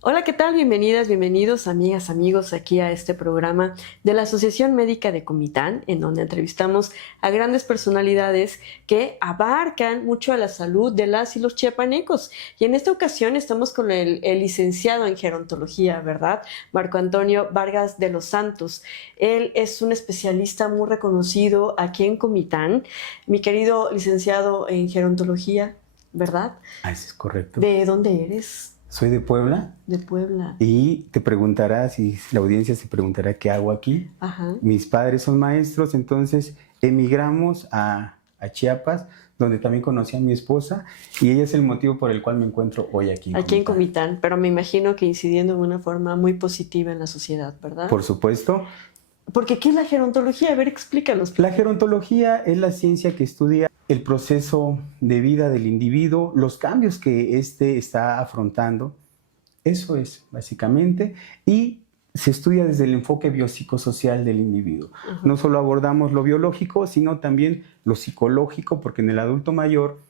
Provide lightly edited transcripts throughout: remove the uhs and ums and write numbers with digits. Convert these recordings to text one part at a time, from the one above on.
Hola, ¿qué tal? Bienvenidas, bienvenidos, amigas, amigos, aquí a este programa de la Asociación Médica de Comitán, en donde entrevistamos a grandes personalidades que abarcan mucho a la salud de las y los chiapanecos. Y en esta ocasión estamos con el licenciado en gerontología, ¿verdad? Marco Antonio Vargas de los Santos. Él es un especialista muy reconocido aquí en Comitán. Mi querido licenciado en gerontología, ¿verdad? Así es correcto. ¿De dónde eres? Soy de Puebla De Puebla. y te preguntarás, y la audiencia se preguntará qué hago aquí. Ajá. Mis padres son maestros, entonces emigramos a Chiapas, donde también conocí a mi esposa, y ella es el motivo por el cual me encuentro hoy aquí en Aquí en Comitán. Comitán, pero me imagino que incidiendo de una forma muy positiva en la sociedad, ¿verdad? Por supuesto, Porque ¿qué es la gerontología? A ver, explícanos. la gerontología es la ciencia que estudia el proceso de vida del individuo, los cambios que éste está afrontando. Eso es, básicamente, y se estudia desde el enfoque biopsicosocial del individuo. Ajá. No solo abordamos lo biológico, sino también lo psicológico, porque en el adulto mayor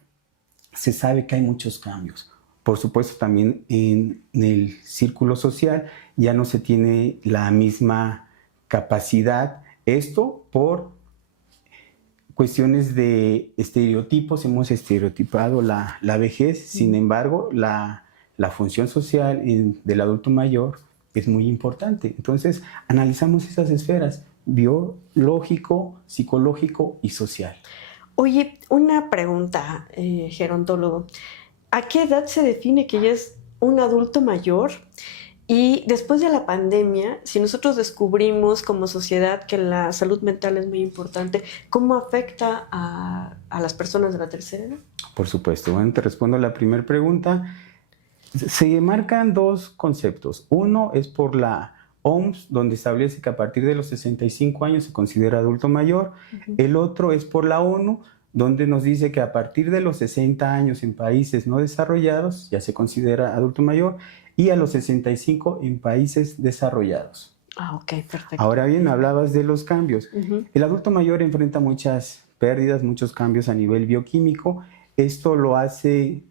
se sabe que hay muchos cambios. Por supuesto, también en el círculo social ya no se tiene la misma capacidad. Esto por cuestiones de estereotipos, hemos estereotipado la vejez, sin embargo, la función social del adulto mayor es muy importante. Entonces, analizamos esas esferas, biológico, psicológico y social. Oye, una pregunta, gerontólogo. ¿A qué edad se define que ya es un adulto mayor? Y después de la pandemia, si nosotros descubrimos como sociedad que la salud mental es muy importante, ¿cómo afecta a las personas de la tercera edad? Por supuesto. Bueno, te respondo a la primera pregunta. Se marcan dos conceptos. Uno es por la OMS, donde establece que a partir de los 65 años se considera adulto mayor. El otro es por la ONU, donde nos dice que a partir de los 60 años en países no desarrollados ya se considera adulto mayor, y a los 65 en países desarrollados. Ah, ok, perfecto. Ahora bien, hablabas de los cambios. El adulto mayor enfrenta muchas pérdidas, muchos cambios a nivel bioquímico. Esto lo hace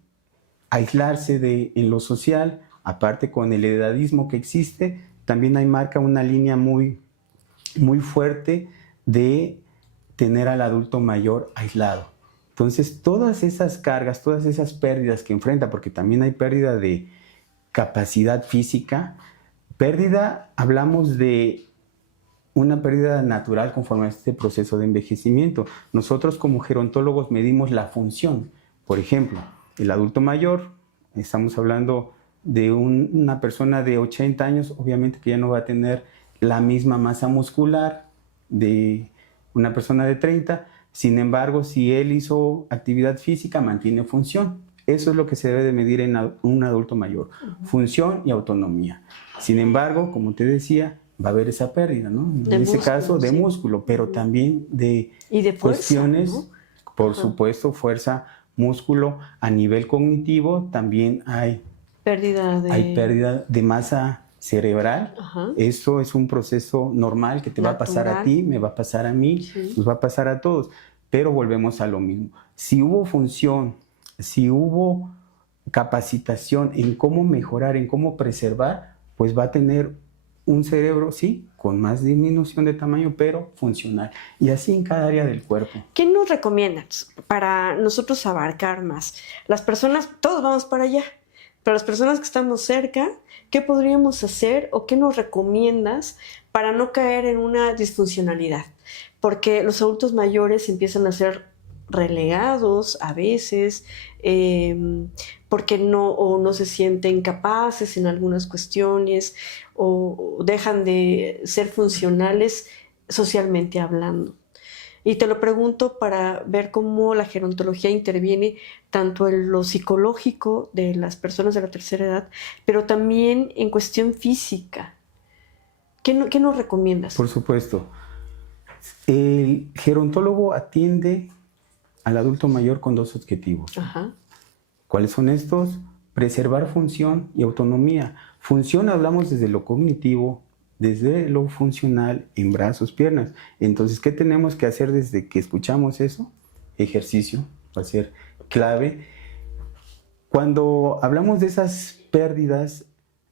aislarse en lo social, aparte con el edadismo que existe, también hay marca una línea muy, muy fuerte de tener al adulto mayor aislado. Entonces, todas esas cargas, todas esas pérdidas que enfrenta, porque también hay pérdida de capacidad física, hablamos de una pérdida natural conforme a este proceso de envejecimiento. Nosotros como gerontólogos medimos la función. Por ejemplo, el adulto mayor, estamos hablando de una persona de 80 años, obviamente que ya no va a tener la misma masa muscular de una persona de 30. Sin embargo, si él hizo actividad física, mantiene función. Eso es lo que se debe de medir en un adulto mayor, función y autonomía. Sin embargo, como te decía, va a haber esa pérdida, ¿no? En ese caso de músculo, pero también de cuestiones, fuerza, ¿no? por supuesto, fuerza, músculo. A nivel cognitivo también hay pérdida de masa cerebral. Ajá. Eso es un proceso normal que te va a pasar a ti, me va a pasar a mí, Sí. nos va a pasar a todos. Pero volvemos a lo mismo. Si hubo función, si hubo capacitación en cómo mejorar, en cómo preservar, pues va a tener un cerebro, sí, con más disminución de tamaño, pero funcional. Y así en cada área del cuerpo. ¿Qué nos recomiendas para nosotros abarcar más? Las personas, todos vamos para allá, pero las personas que estamos cerca, ¿qué podríamos hacer o qué nos recomiendas para no caer en una disfuncionalidad? Porque los adultos mayores empiezan a ser relegados a veces, porque no se sienten capaces en algunas cuestiones o dejan de ser funcionales socialmente hablando. Y te lo pregunto para ver cómo la gerontología interviene tanto en lo psicológico de las personas de la tercera edad, pero también en cuestión física. ¿Qué nos recomiendas? Por supuesto. El gerontólogo atiende al adulto mayor con dos objetivos. Ajá. ¿Cuáles son estos? Preservar función y autonomía. Función hablamos desde lo cognitivo, desde lo funcional, en brazos, piernas. Entonces, ¿qué tenemos que hacer desde que escuchamos eso? Ejercicio va a ser clave. Cuando hablamos de esas pérdidas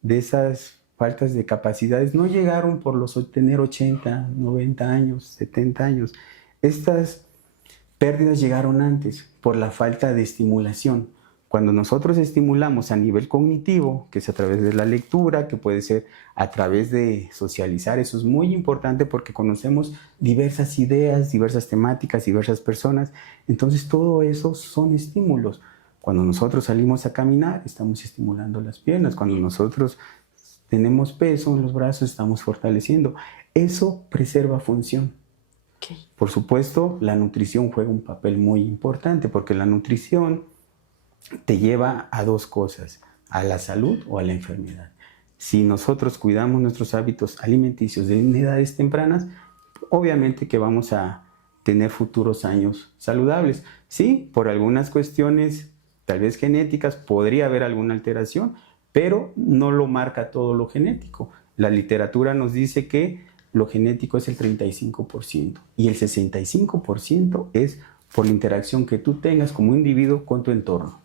de esas faltas de capacidades no llegaron por tener 80, 90 años, 70 años. Estas pérdidas llegaron antes por la falta de estimulación. Cuando nosotros estimulamos a nivel cognitivo, que es a través de la lectura, que puede ser a través de socializar, eso es muy importante porque conocemos diversas ideas, diversas temáticas, diversas personas. Entonces todo eso son estímulos. Cuando nosotros salimos a caminar, estamos estimulando las piernas. Cuando nosotros tenemos peso en los brazos, estamos fortaleciendo. Eso preserva función. Okay. Por supuesto, la nutrición juega un papel muy importante porque la nutrición te lleva a dos cosas, a la salud o a la enfermedad. Si nosotros cuidamos nuestros hábitos alimenticios en edades tempranas, obviamente que vamos a tener futuros años saludables. Sí, por algunas cuestiones, tal vez genéticas, podría haber alguna alteración, pero no lo marca todo lo genético. La literatura nos dice que lo genético es el 35% y el 65% es por la interacción que tú tengas como individuo con tu entorno.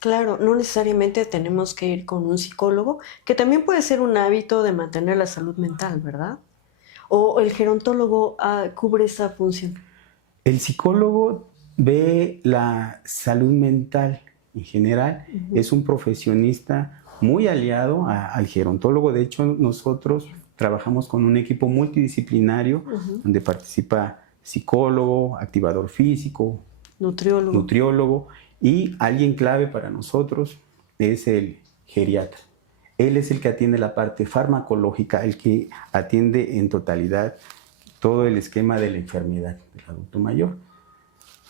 Claro, no necesariamente tenemos que ir con un psicólogo, que también puede ser un hábito de mantener la salud mental, ¿verdad? ¿O el gerontólogo cubre esa función? El psicólogo ve la salud mental en general, es un profesionista muy aliado al gerontólogo. De hecho, nosotros trabajamos con un equipo multidisciplinario donde participa psicólogo, activador físico, nutriólogo, y alguien clave para nosotros es el geriatra. Él es el que atiende la parte farmacológica, el que atiende en totalidad todo el esquema de la enfermedad del adulto mayor.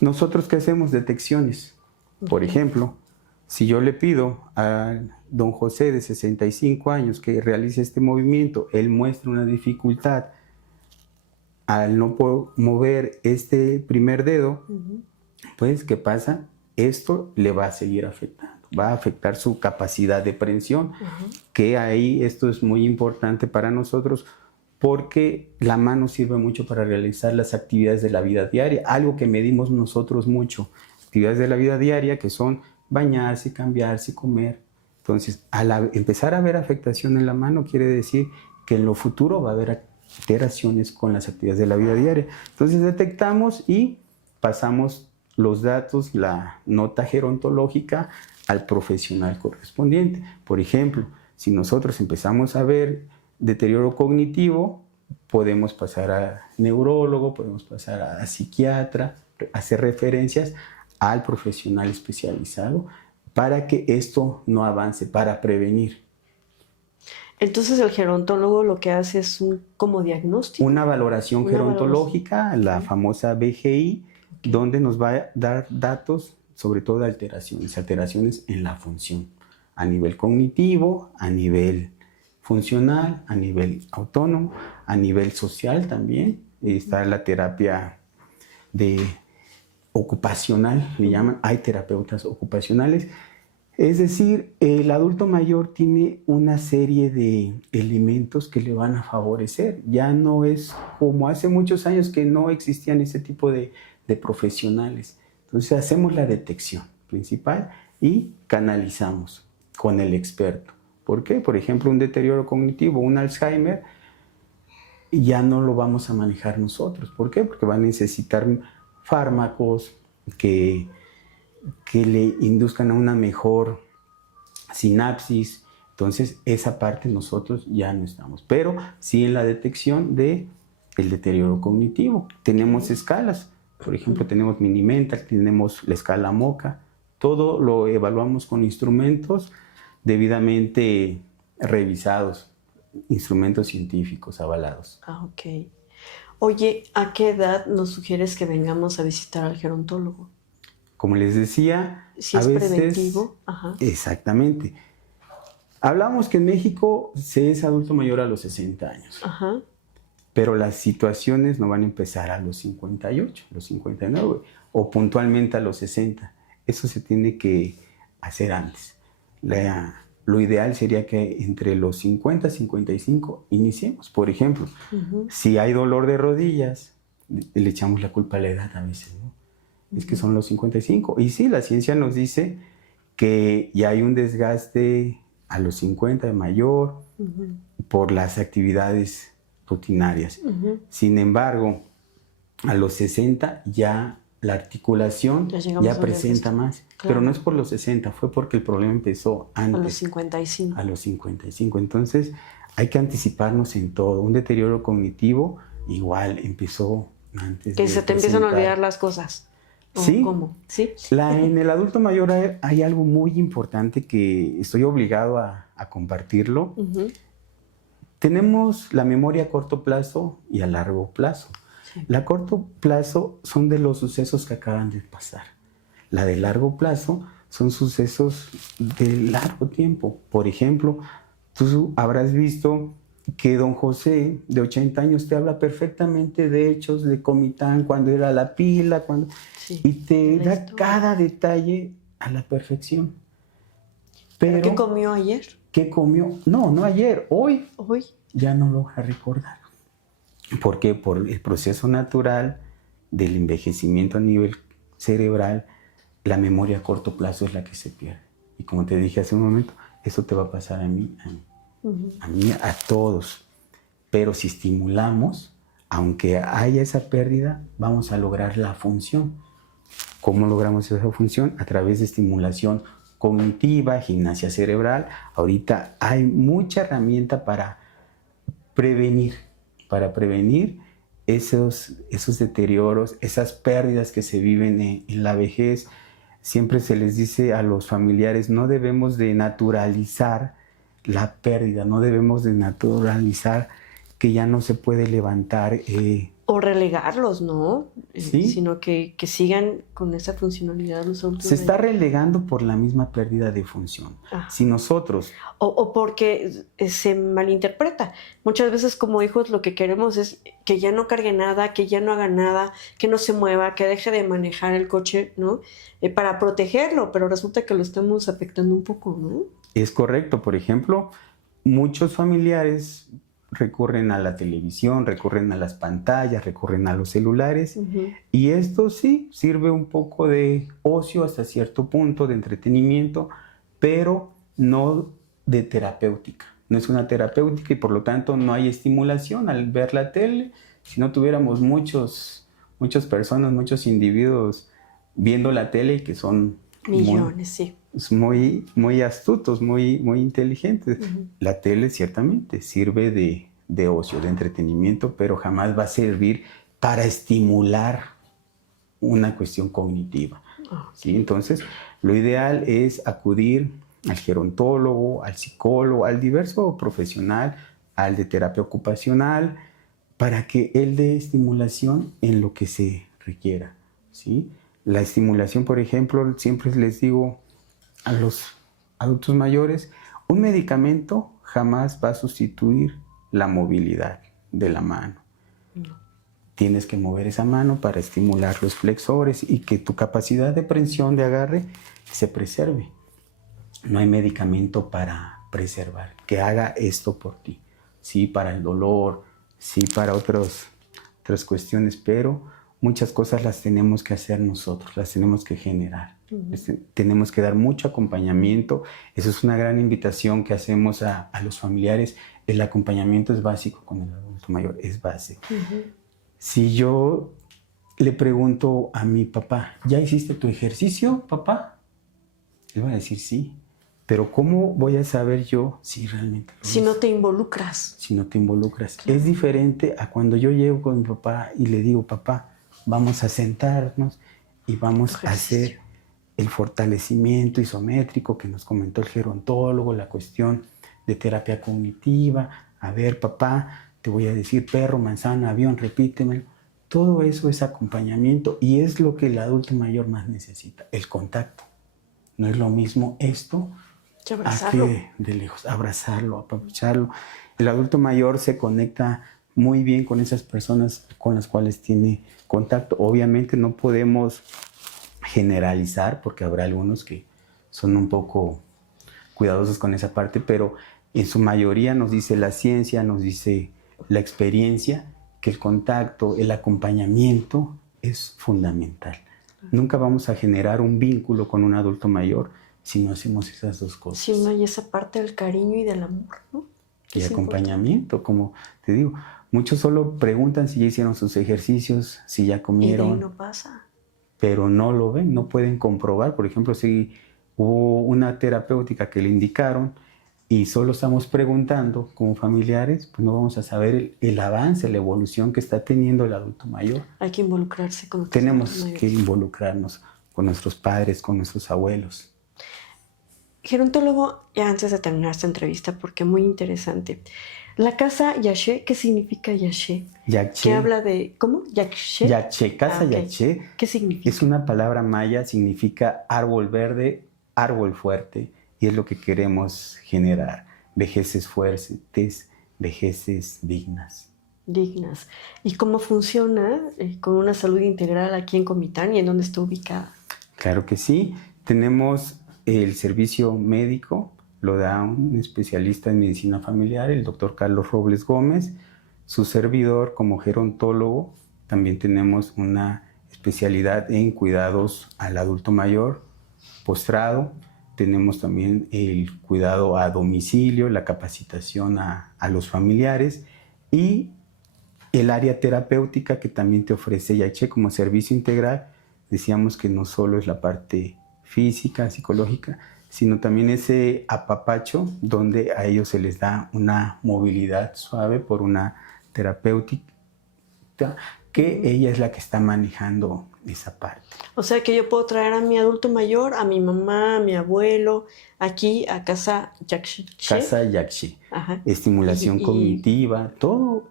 ¿Nosotros qué hacemos? Detecciones. Por ejemplo, si yo le pido a don José de 65 años que realice este movimiento, él muestra una dificultad al no poder mover este primer dedo, pues, ¿qué pasa? Esto le va a seguir afectando, va a afectar su capacidad de prensión, que ahí esto es muy importante para nosotros porque la mano sirve mucho para realizar las actividades de la vida diaria, algo que medimos nosotros mucho, actividades de la vida diaria que son bañarse, cambiarse, comer. Entonces, al empezar a haber afectación en la mano, quiere decir que en lo futuro va a haber alteraciones con las actividades de la vida diaria. Entonces, detectamos y pasamos los datos, la nota gerontológica al profesional correspondiente. Por ejemplo, si nosotros empezamos a ver deterioro cognitivo, podemos pasar a neurólogo, podemos pasar a psiquiatra, hacer referencias al profesional especializado para que esto no avance, para prevenir. Entonces el gerontólogo lo que hace es como diagnóstico. Una valoración gerontológica, la famosa BGI, donde nos va a dar datos sobre todo de alteraciones en la función, a nivel cognitivo, a nivel funcional, a nivel autónomo, a nivel social también. Está la terapia ocupacional, le llaman, hay terapeutas ocupacionales. Es decir, el adulto mayor tiene una serie de elementos que le van a favorecer. Ya no es como hace muchos años que no existían ese tipo de profesionales. Entonces hacemos la detección principal y canalizamos con el experto. ¿Por qué? Por ejemplo, un deterioro cognitivo, un Alzheimer, ya no lo vamos a manejar nosotros. ¿Por qué? Porque va a necesitar fármacos que le induzcan a una mejor sinapsis. Entonces, esa parte nosotros ya no estamos. Pero sí en la detección del deterioro cognitivo. Tenemos escalas. Por ejemplo, tenemos Mini-Mental, tenemos la escala MoCA. Todo lo evaluamos con instrumentos debidamente revisados, instrumentos científicos avalados. Ok. Oye, ¿a qué edad nos sugieres que vengamos a visitar al gerontólogo? Como les decía, si es preventivo. Ajá. Exactamente. Hablamos que en México se es adulto mayor a los 60 años. Ajá. Pero las situaciones no van a empezar a los 58, los 59 o puntualmente a los 60. Eso se tiene que hacer antes. Lo ideal sería que entre los 50 y 55 iniciemos. Por ejemplo, si hay dolor de rodillas, le echamos la culpa a la edad a veces, ¿no? Es que son los 55. Y sí, la ciencia nos dice que ya hay un desgaste a los 50 de mayor, por las actividades rutinarias. Sin embargo, a los 60 ya la articulación ya presenta más. Claro. Pero no es por los 60, fue porque el problema empezó antes. A los 55. A los 55. Entonces hay que anticiparnos en todo. Un deterioro cognitivo igual empezó antes. Que se te empiezan a olvidar las cosas. ¿Sí? ¿Cómo? ¿Sí? En el adulto mayor hay algo muy importante que estoy obligado a compartirlo. Tenemos la memoria a corto plazo y a largo plazo. Sí. La a corto plazo son de los sucesos que acaban de pasar. La de largo plazo son sucesos de largo tiempo. Por ejemplo, tú habrás visto que don José, de 80 años, te habla perfectamente de hechos de Comitán, cuando era la pila, cuando... Sí, y te da cada detalle a la perfección. ¿Pero qué comió ayer? ¿Qué comió? No ayer, hoy. Hoy. Ya no lo va a recordar. ¿Por qué? Por el proceso natural del envejecimiento a nivel cerebral, la memoria a corto plazo es la que se pierde. Y como te dije hace un momento, eso te va a pasar a mí, a todos. Pero si estimulamos, aunque haya esa pérdida, vamos a lograr la función. ¿Cómo logramos esa función? A través de estimulación cognitiva, gimnasia cerebral. Ahorita hay mucha herramienta para prevenir esos deterioros, esas pérdidas que se viven en la vejez. Siempre se les dice a los familiares, no debemos de naturalizar la pérdida, no debemos de naturalizar que ya no se puede levantar. O relegarlos, ¿no? ¿Sí? Sino que sigan con esa funcionalidad los adultos. Se está relegando por la misma pérdida de función. Si nosotros... O porque se malinterpreta. Muchas veces como hijos lo que queremos es que ya no cargue nada, que ya no haga nada, que no se mueva, que deje de manejar el coche, ¿no? Para protegerlo, pero resulta que lo estamos afectando un poco, ¿no? Es correcto. Por ejemplo, muchos familiares recurren a la televisión, recurren a las pantallas, recurren a los celulares, y esto sí sirve un poco de ocio hasta cierto punto, de entretenimiento, pero no de terapéutica. No es una terapéutica y por lo tanto no hay estimulación al ver la tele. Si no tuviéramos muchas personas, muchos individuos viendo la tele, que son millones, muy astutos, muy inteligentes. La tele ciertamente sirve de ocio, de entretenimiento, pero jamás va a servir para estimular una cuestión cognitiva. ¿Sí? Entonces, lo ideal es acudir al gerontólogo, al psicólogo, al diverso profesional, al de terapia ocupacional, para que él dé estimulación en lo que se requiera. ¿Sí? La estimulación, por ejemplo, siempre les digo a los adultos mayores, un medicamento jamás va a sustituir la movilidad de la mano. No. Tienes que mover esa mano para estimular los flexores y que tu capacidad de prensión, de agarre, se preserve. No hay medicamento para preservar, que haga esto por ti. Sí, para el dolor, sí, para otras cuestiones, pero muchas cosas las tenemos que hacer nosotros, las tenemos que generar. Tenemos que dar mucho acompañamiento. Eso es una gran invitación que hacemos a los familiares. El acompañamiento es básico con el adulto mayor, es básico. Si yo le pregunto a mi papá, ¿ya hiciste tu ejercicio, papá? Le voy a decir sí. Pero ¿cómo voy a saber yo si realmente lo hice? No te involucras. Si no te involucras. Claro. Es diferente a cuando yo llego con mi papá y le digo, papá, vamos a sentarnos y vamos a hacer el fortalecimiento isométrico que nos comentó el gerontólogo, la cuestión de terapia cognitiva. A ver, papá, te voy a decir perro, manzana, avión, repítemelo. Todo eso es acompañamiento y es lo que el adulto mayor más necesita, el contacto. No es lo mismo esto a que de lejos, abrazarlo, apapacharlo. El adulto mayor se conecta muy bien con esas personas con las cuales tiene contacto. Obviamente no podemos generalizar porque habrá algunos que son un poco cuidadosos con esa parte, pero en su mayoría nos dice la ciencia, nos dice la experiencia, que el contacto, el acompañamiento es fundamental. Nunca vamos a generar un vínculo con un adulto mayor si no hacemos esas dos cosas. Si no hay esa parte del cariño y del amor, ¿no? Y acompañamiento, como te digo. Muchos solo preguntan si ya hicieron sus ejercicios, si ya comieron. Y de ahí no pasa. Pero no lo ven, no pueden comprobar. Por ejemplo, si hubo una terapéutica que le indicaron y solo estamos preguntando como familiares, pues no vamos a saber el avance, la evolución que está teniendo el adulto mayor. Hay que involucrarse con nuestros Tenemos que involucrarnos con nuestros padres, con nuestros abuelos. Gerontólogo, ya antes de terminar esta entrevista, porque muy interesante. La casa Yaché, ¿qué significa Yaché? Yaché. ¿Qué habla de, cómo? Yaché. Yaché, casa Yaché. ¿Qué significa? Es una palabra maya, significa árbol verde, árbol fuerte, y es lo que queremos generar. Vejeces fuertes, vejeces dignas. Dignas. ¿Y cómo funciona con una salud integral aquí en Comitán y en dónde está ubicada? Claro que sí. Tenemos el servicio médico, lo da un especialista en medicina familiar, el doctor Carlos Robles Gómez. Su servidor como gerontólogo, también tenemos una especialidad en cuidados al adulto mayor, postrado. Tenemos también el cuidado a domicilio, la capacitación a los familiares y el área terapéutica que también te ofrece Yaché como servicio integral. Decíamos que no solo es la parte física, psicológica, sino también ese apapacho donde a ellos se les da una movilidad suave por una terapéutica que ella es la que está manejando esa parte. O sea que yo puedo traer a mi adulto mayor, a mi mamá, a mi abuelo, aquí a Casa Yaché. Casa Yaché. Estimulación cognitiva, todo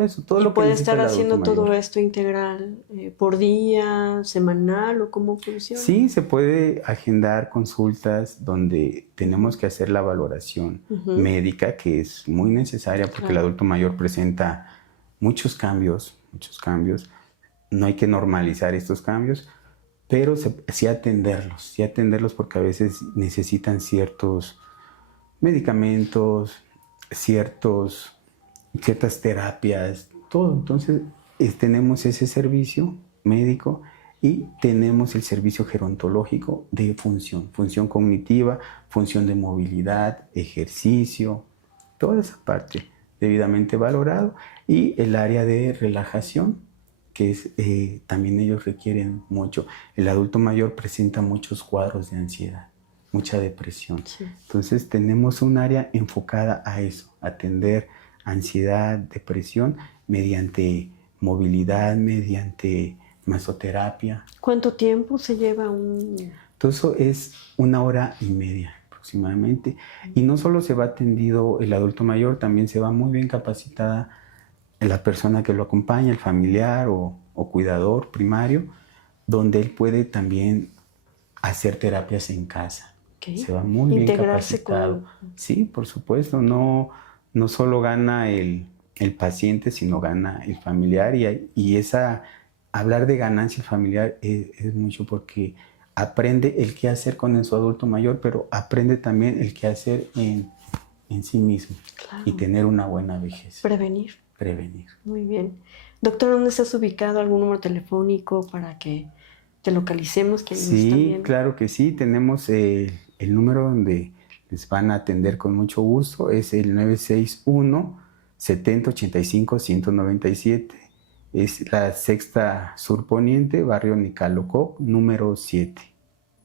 eso, todo lo que puede estar haciendo todo esto integral por día, semanal o cómo funciona. Sí, se puede agendar consultas donde tenemos que hacer la valoración médica, que es muy necesaria porque el adulto mayor presenta muchos cambios. No hay que normalizar estos cambios, pero sí atenderlos porque a veces necesitan ciertos medicamentos, ciertas terapias, todo. Entonces tenemos ese servicio médico y tenemos el servicio gerontológico de función cognitiva, función de movilidad, ejercicio, toda esa parte debidamente valorado, y el área de relajación, que es, también ellos requieren mucho. El adulto mayor presenta muchos cuadros de ansiedad, mucha depresión. Sí. Entonces tenemos un área enfocada a eso, atender ansiedad, depresión, mediante movilidad, mediante masoterapia. ¿Cuánto tiempo se lleva un...? Todo eso es 1 hora y media aproximadamente. Y no solo se va atendido el adulto mayor, también se va muy bien capacitada la persona que lo acompaña, el familiar o cuidador primario, donde él puede también hacer terapias en casa. Se va muy bien capacitado. Sí, por supuesto, no solo gana el paciente, sino gana el familiar, y hablar de ganancia familiar es mucho porque aprende el qué hacer con su adulto mayor, pero aprende también el qué hacer en sí mismo. Claro. Y tener una buena vejez. Prevenir. Muy bien. Doctor, ¿dónde estás ubicado? ¿Algún número telefónico para que te localicemos? Sí, claro que sí. Tenemos el número donde les van a atender con mucho gusto. Es el 961-7085-197. Es la Sexta Sur Poniente, barrio Nicalococ, número 7.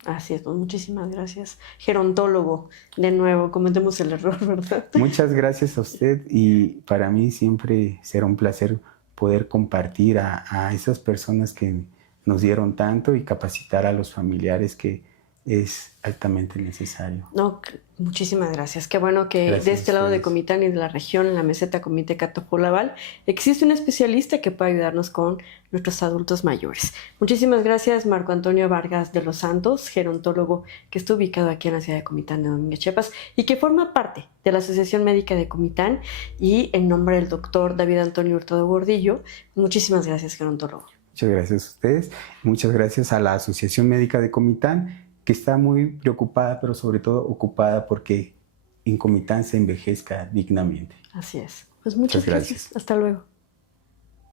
Así es, pues muchísimas gracias. Gerontólogo, de nuevo, cometemos el error, ¿verdad? Muchas gracias a usted, y para mí siempre será un placer poder compartir a esas personas que nos dieron tanto y capacitar a los familiares, que es altamente necesario. No, muchísimas gracias. Qué bueno que de este lado de Comitán y de la región, en la meseta Comité-Catopolabal, existe un especialista que puede ayudarnos con nuestros adultos mayores. Muchísimas gracias, Marco Antonio Vargas de los Santos, gerontólogo que está ubicado aquí en la ciudad de Comitán de Domínguez, Chiapas, y que forma parte de la Asociación Médica de Comitán, y en nombre del doctor David Antonio Hurtado Gordillo, muchísimas gracias, gerontólogo. Muchas gracias a ustedes. Muchas gracias a la Asociación Médica de Comitán, que está muy preocupada, pero sobre todo ocupada porque en Comitán se envejezca dignamente. Así es. Pues muchas gracias. Hasta luego.